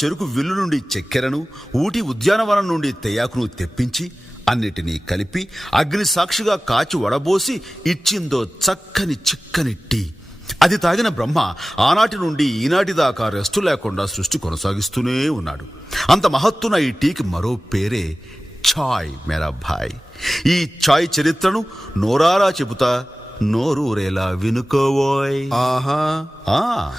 చెరుకు విల్లు నుండి చక్కెరను, ఊటి ఉద్యానవనం నుండి తెయాకును తెప్పించి అన్నిటినీ కలిపి అగ్ని సాక్షిగా కాచి వడబోసి ఇచ్చిందో చక్కని చిక్కని టీ. అది తాగిన బ్రహ్మ ఆనాటి నుండి ఈనాటి దాకా రెస్టు లేకుండా సృష్టి కొనసాగిస్తూనే ఉన్నాడు. అంత మహత్తున ఈ టీకి మరో పేరే ఛాయ్ మేరా భాయ్. ఈ ఛాయ్ చరిత్రను నోరారా చెబుతా, నోరూరేలా వినుకోవోయ్. ఆహా. ఆ